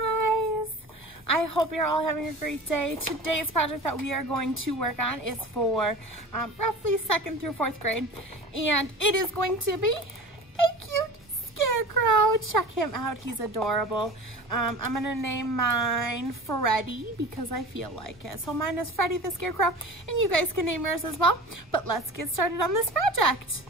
guys! I hope you're all having a great day. Today's project that we are going to work on is for roughly 2nd through 4th grade, and it is going to be a cute Scarecrow. Check him out, he's adorable. I'm gonna name mine Freddy because I feel like it. So mine is Freddy the Scarecrow, and you guys can name yours as well. But let's get started on this project.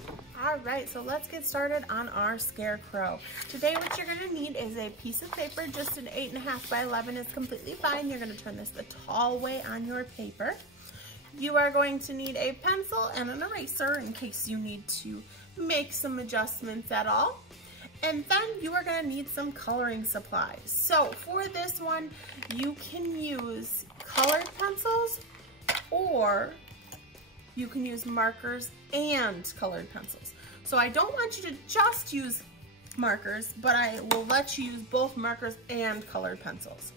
All right, so let's get started on our Scarecrow. Today what you're gonna need is a piece of paper. Just an 8.5 by 11 is completely fine. You're gonna turn this the tall way on your paper. You are going to need a pencil and an eraser in case you need to make some adjustments at all. And then you are gonna need some coloring supplies. So for this one, you can use colored pencils, or you can use markers and colored pencils. So I don't want you to just use markers, but I will let you use both markers and colored pencils.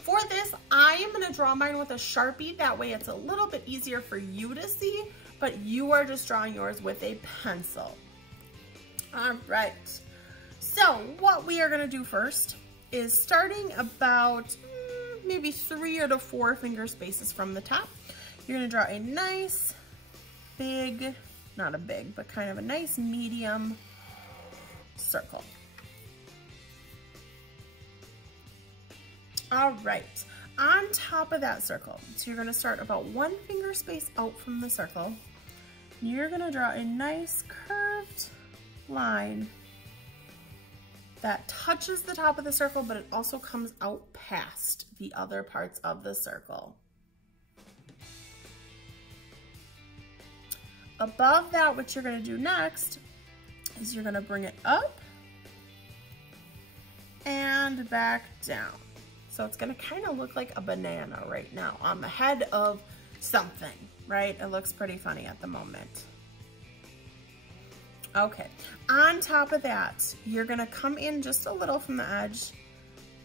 For this, I am gonna draw mine with a Sharpie. That way it's a little bit easier for you to see, but you are just drawing yours with a pencil. All right. So what we are gonna do first is starting about maybe 3 or 4 finger spaces from the top. You're gonna draw a nice big, not a big, but kind of a nice medium circle. All right, on top of that circle, so you're gonna start about 1 finger space out from the circle. You're gonna draw a nice curved line that touches the top of the circle, but it also comes out past the other parts of the circle. Above that, what you're gonna do next is you're gonna bring it up and back down. So it's gonna kind of look like a banana right now on the head of something, right? It looks pretty funny at the moment. Okay, on top of that, you're gonna come in just a little from the edge,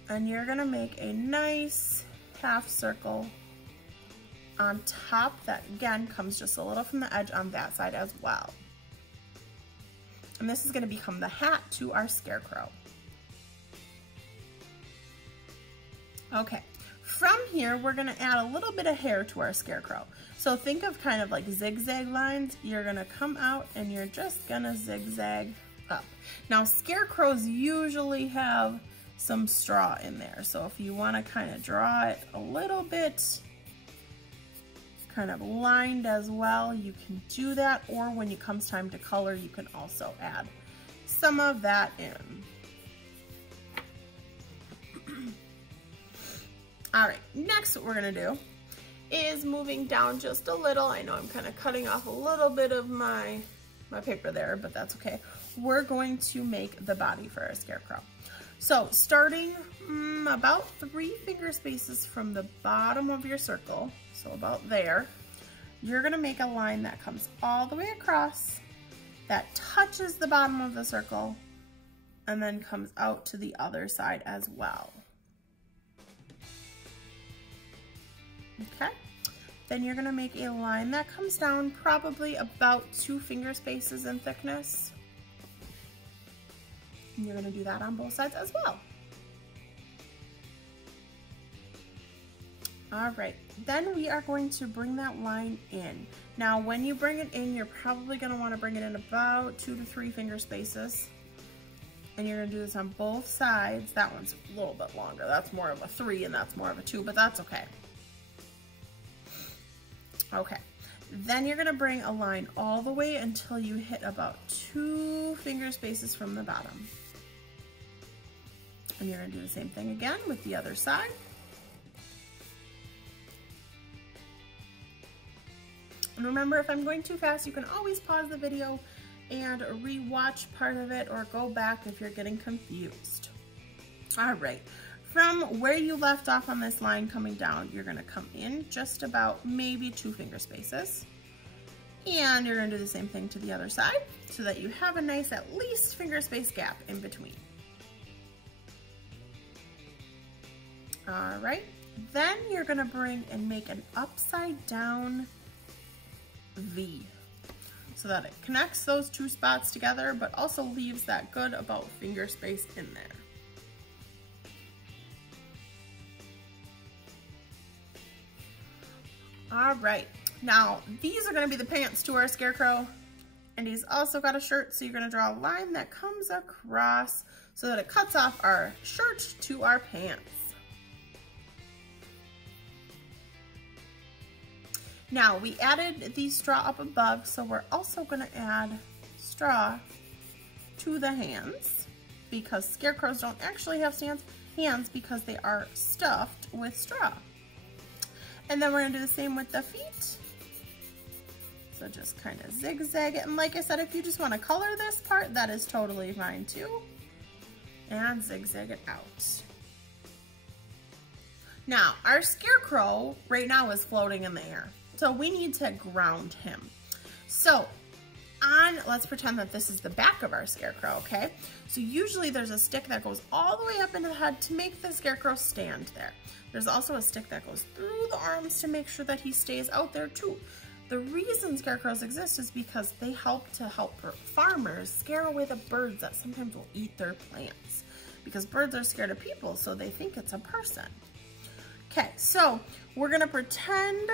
and you're gonna make a nice half circle on top that again comes just a little from the edge on that side as well. And this is gonna become the hat to our Scarecrow. Okay, from here, we're gonna add a little bit of hair to our Scarecrow. So think of kind of like zigzag lines. You're gonna come out and you're just gonna zigzag up. Now, Scarecrows usually have some straw in there. So if you wanna kind of draw it a little bit kind of lined as well, you can do that. Or when it comes time to color, you can also add some of that in. All right, next what we're gonna do is moving down just a little. I know I'm kind of cutting off a little bit of my paper there, but that's okay. We're going to make the body for our Scarecrow. So starting about 3 finger spaces from the bottom of your circle, so about there, you're gonna make a line that comes all the way across, that touches the bottom of the circle, and then comes out to the other side as well. Okay, then you're gonna make a line that comes down probably about 2 finger spaces in thickness. And you're gonna do that on both sides as well. All right, then we are going to bring that line in. Now, when you bring it in, you're probably gonna wanna bring it in about 2 to 3 finger spaces. And you're gonna do this on both sides. That one's a little bit longer. That's more of a 3 and that's more of a 2, but that's okay. Okay, then you're gonna bring a line all the way until you hit about 2 finger spaces from the bottom. And you're gonna do the same thing again with the other side. And remember, if I'm going too fast, you can always pause the video and re-watch part of it or go back if you're getting confused. All right. From where you left off on this line coming down, you're gonna come in just about maybe 2 finger spaces. And you're gonna do the same thing to the other side so that you have a nice at least finger space gap in between. All right, then you're gonna bring and make an upside down V so that it connects those 2 spots together, but also leaves that good about finger space in there. All right, now these are gonna be the pants to our Scarecrow, and he's also got a shirt, so you're gonna draw a line that comes across so that it cuts off our shirt to our pants. Now we added the straw up above, so we're also gonna add straw to the hands, because scarecrows don't actually have hands because they are stuffed with straw. And then we're gonna do the same with the feet. So just kind of zigzag it. And like I said, if you just wanna color this part, that is totally fine too. And zigzag it out. Now, our Scarecrow right now is floating in the air. So we need to ground him. So let's pretend that this is the back of our Scarecrow, okay? So usually there's a stick that goes all the way up into the head to make the Scarecrow stand there. There's also a stick that goes through the arms to make sure that he stays out there too. The reason scarecrows exist is because they help farmers scare away the birds that sometimes will eat their plants. Because birds are scared of people, so they think it's a person. Okay, so we're gonna pretend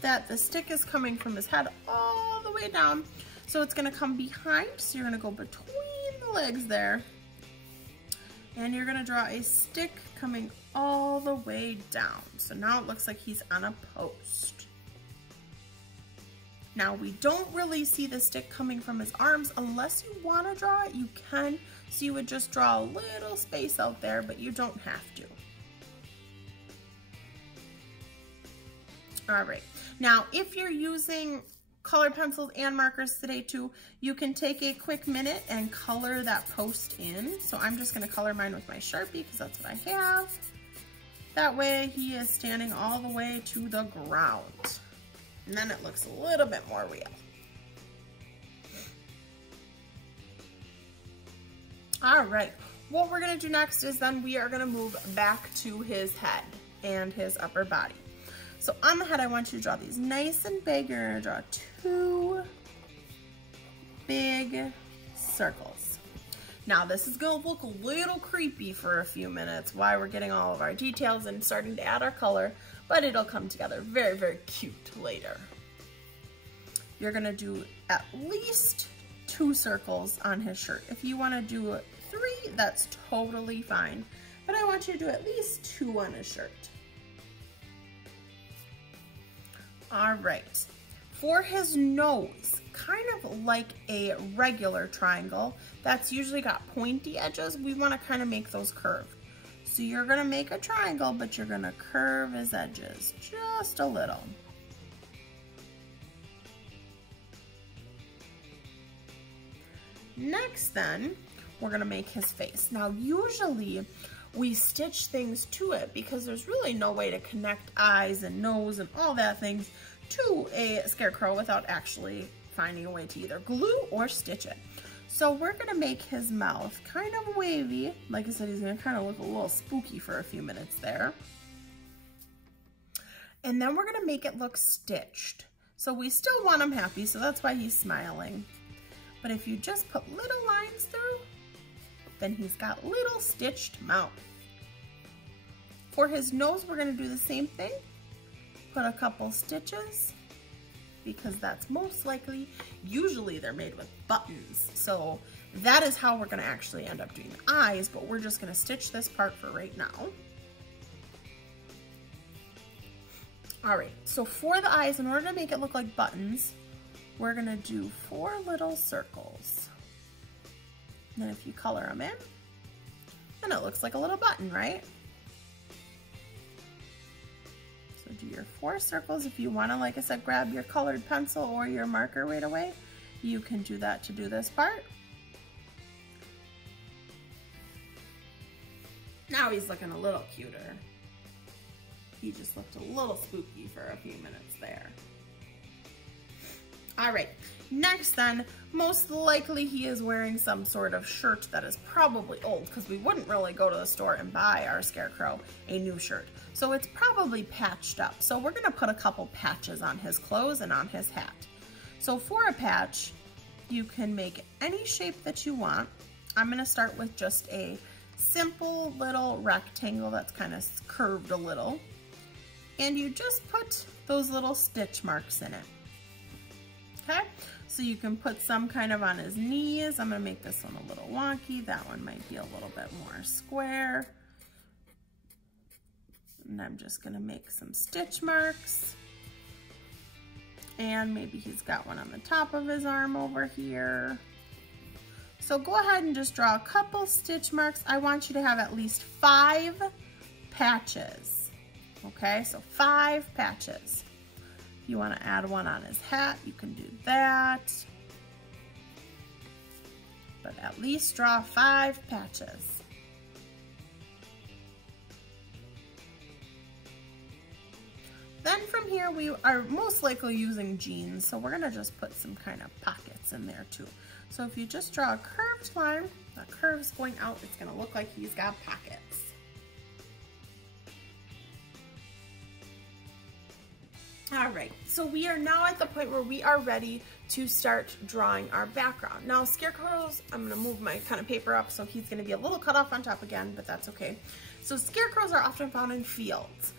that the stick is coming from his head all the way down. So it's gonna come behind, so you're gonna go between the legs there. And you're gonna draw a stick coming all the way down. So now it looks like he's on a post. Now we don't really see the stick coming from his arms. Unless you wanna draw it, you can. So you would just draw a little space out there, but you don't have to. All right, now if you're using colored pencils and markers today too, you can take a quick minute and color that post in. So I'm just gonna color mine with my Sharpie because that's what I have. That way he is standing all the way to the ground. And then it looks a little bit more real. All right, what we're gonna do next is then we are gonna move back to his head and his upper body. So on the head, I want you to draw these nice and big. You're gonna draw 2 big circles. Now this is gonna look a little creepy for a few minutes while we're getting all of our details and starting to add our color, but it'll come together very, very cute later. You're gonna do at least 2 circles on his shirt. If you wanna do 3, that's totally fine, but I want you to do at least 2 on his shirt. All right, for his nose, kind of like a regular triangle that's usually got pointy edges, we want to kind of make those curved. So you're going to make a triangle, but you're going to curve his edges just a little. Next then, we're going to make his face. Now usually we stitch things to it because there's really no way to connect eyes and nose and all that things to a scarecrow without actually finding a way to either glue or stitch it. So we're gonna make his mouth kind of wavy. Like I said, he's gonna kind of look a little spooky for a few minutes there. And then we're gonna make it look stitched. So we still want him happy, so that's why he's smiling. But if you just put little lines through, then he's got little stitched mouth. For his nose, we're gonna do the same thing. Put a couple stitches, because that's most likely, usually they're made with buttons. So that is how we're gonna actually end up doing the eyes, but we're just gonna stitch this part for right now. All right, so for the eyes, in order to make it look like buttons, we're gonna do 4 little circles. And then if you color them in, then it looks like a little button, right? So do your 4 circles. If you wanna, like I said, grab your colored pencil or your marker right away, you can do that to do this part. Now he's looking a little cuter. He just looked a little spooky for a few minutes there. All right, next then, most likely he is wearing some sort of shirt that is probably old, because we wouldn't really go to the store and buy our Scarecrow a new shirt. So it's probably patched up. So we're gonna put a couple patches on his clothes and on his hat. So for a patch, you can make any shape that you want. I'm gonna start with just a simple little rectangle that's kind of curved a little. and you just put those little stitch marks in it. Okay, so you can put some kind of on his knees. I'm gonna make this one a little wonky. That one might be a little bit more square. And I'm just gonna make some stitch marks. And maybe he's got one on the top of his arm over here. So go ahead and just draw a couple stitch marks. I want you to have at least 5 patches. Okay, so 5 patches. If you want to add one on his hat, you can do that. But at least draw 5 patches. Then from here, we are most likely using jeans, so we're gonna just put some kind of pockets in there too. So if you just draw a curved line, that curve's going out, it's gonna look like he's got pockets. All right, so we are now at the point where we are ready to start drawing our background. Now Scarecrows, I'm gonna move my kind of paper up, so he's gonna be a little cut off on top again, but that's okay. So scarecrows are often found in fields.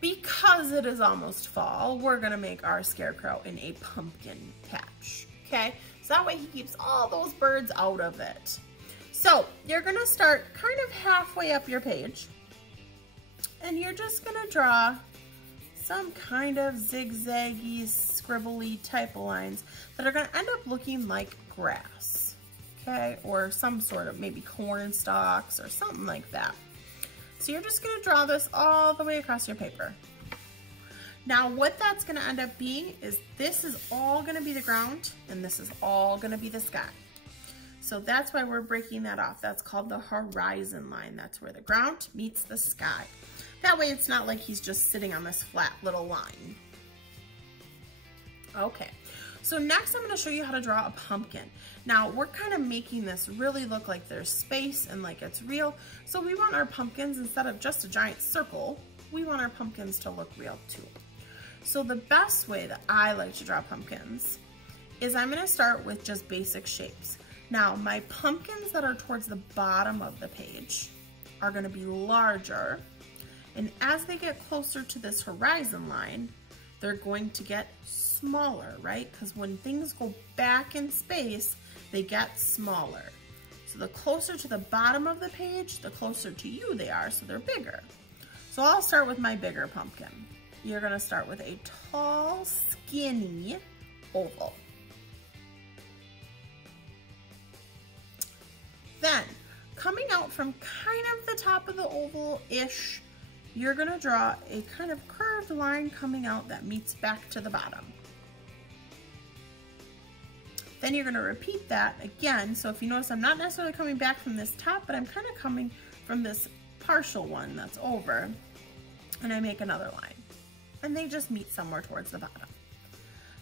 Because it is almost fall, we're gonna make our scarecrow in a pumpkin patch, okay? So that way he keeps all those birds out of it. So you're gonna start kind of halfway up your page, and you're just gonna draw some kind of zigzaggy, scribbly type of lines that are gonna end up looking like grass, okay? Or some sort of maybe corn stalks or something like that. So you're just gonna draw this all the way across your paper. Now what that's gonna end up being is this is all gonna be the ground and this is all gonna be the sky. So that's why we're breaking that off. That's called the horizon line. That's where the ground meets the sky. That way it's not like he's just sitting on this flat little line. Okay, so next I'm gonna show you how to draw a pumpkin. Now we're kind of making this really look like there's space and like it's real. So we want our pumpkins, instead of just a giant circle, we want our pumpkins to look real too. So the best way that I like to draw pumpkins is I'm gonna start with just basic shapes. Now my pumpkins that are towards the bottom of the page are gonna be larger. And as they get closer to this horizon line, they're going to get smaller, right? Because when things go back in space, they get smaller. So the closer to the bottom of the page, the closer to you they are, so they're bigger. So I'll start with my bigger pumpkin. You're gonna start with a tall, skinny oval. Then, coming out from kind of the top of the oval-ish, you're gonna draw a kind of curved line coming out that meets back to the bottom. Then you're gonna repeat that again. So if you notice, I'm not necessarily coming back from this top, but I'm kind of coming from this partial one that's over, and I make another line. And they just meet somewhere towards the bottom.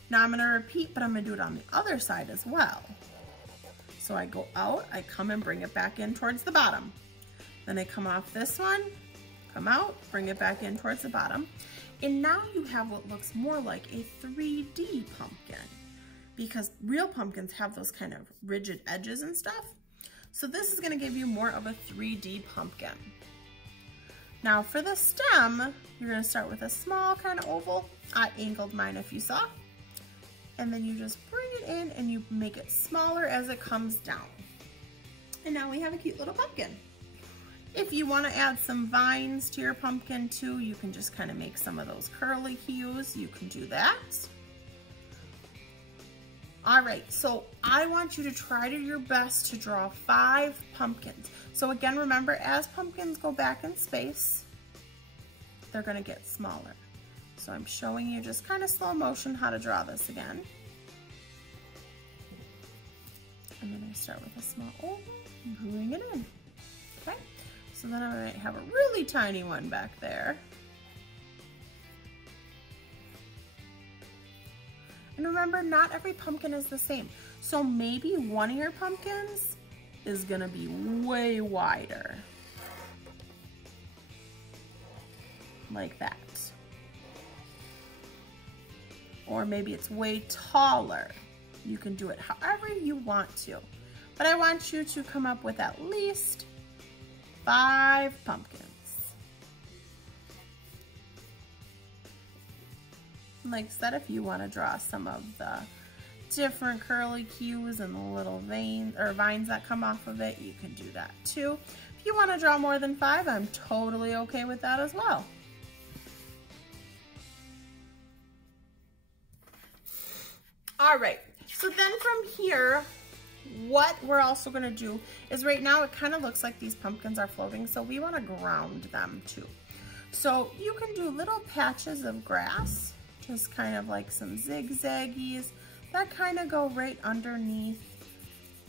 Now I'm gonna repeat, but I'm gonna do it on the other side as well. So I go out, I come and bring it back in towards the bottom. Then I come off this one, come out, bring it back in towards the bottom. And now you have what looks more like a 3D pumpkin, because real pumpkins have those kind of rigid edges and stuff. So this is gonna give you more of a 3D pumpkin. Now for the stem, you're gonna start with a small kind of oval. I angled mine if you saw. And then you just bring it in and you make it smaller as it comes down. And now we have a cute little pumpkin. If you want to add some vines to your pumpkin too, you can just kind of make some of those curly hues. You can do that. All right, so I want you to try to your best to draw 5 pumpkins. So again, remember, as pumpkins go back in space, they're gonna get smaller. So I'm showing you just kind of slow motion how to draw this again. And then I start with a small oval and bring it in, okay? So then I might have a really tiny one back there. And remember, not every pumpkin is the same. So maybe one of your pumpkins is gonna be way wider. Like that. Or maybe it's way taller. You can do it however you want to. But I want you to come up with at least 5 pumpkins. Like I said, if you want to draw some of the different curly cues and the little veins or vines that come off of it, you can do that too. If you want to draw more than 5, I'm totally okay with that as well. All right, so then from here, what we're also gonna do is right now it kind of looks like these pumpkins are floating, so we wanna ground them too. So you can do little patches of grass, just kind of like some zigzaggies that kind of go right underneath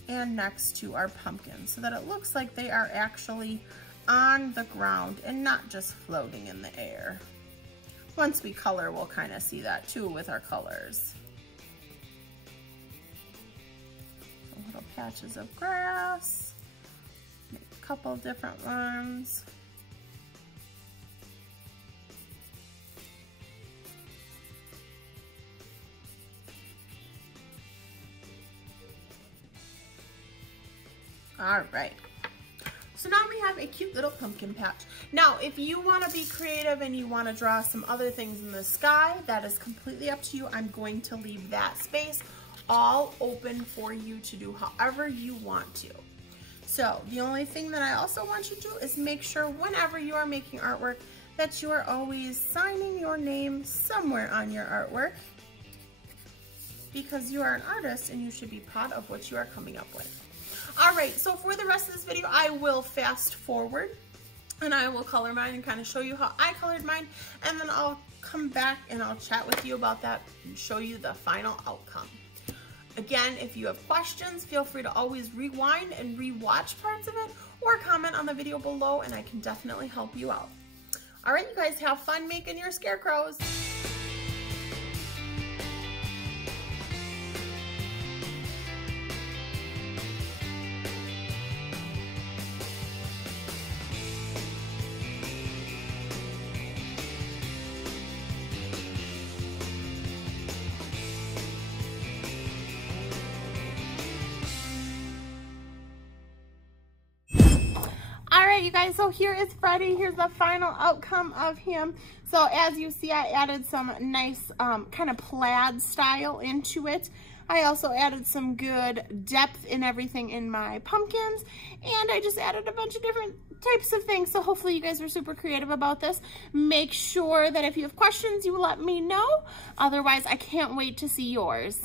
and next to our pumpkins so that it looks like they are actually on the ground and not just floating in the air. Once we color, we'll kind of see that too with our colors. So little patches of grass, make a couple different ones. All right, so now we have a cute little pumpkin patch. Now, if you want to be creative and you want to draw some other things in the sky, that is completely up to you. I'm going to leave that space all open for you to do however you want to. So the only thing that I also want you to do is make sure whenever you are making artwork that you are always signing your name somewhere on your artwork, because you are an artist and you should be proud of what you are coming up with. All right, so for the rest of this video, I will fast forward and I will color mine and kind of show you how I colored mine, and then I'll come back and I'll chat with you about that and show you the final outcome. Again, if you have questions, feel free to always rewind and rewatch parts of it or comment on the video below and I can definitely help you out. All right, you guys have fun making your scarecrows. Alright you guys, so here is Freddy. Here's the final outcome of him. So as you see, I added some nice kind of plaid style into it. I also added some good depth in everything in my pumpkins, and I just added a bunch of different types of things. So hopefully you guys are super creative about this. Make sure that if you have questions, you let me know. Otherwise, I can't wait to see yours.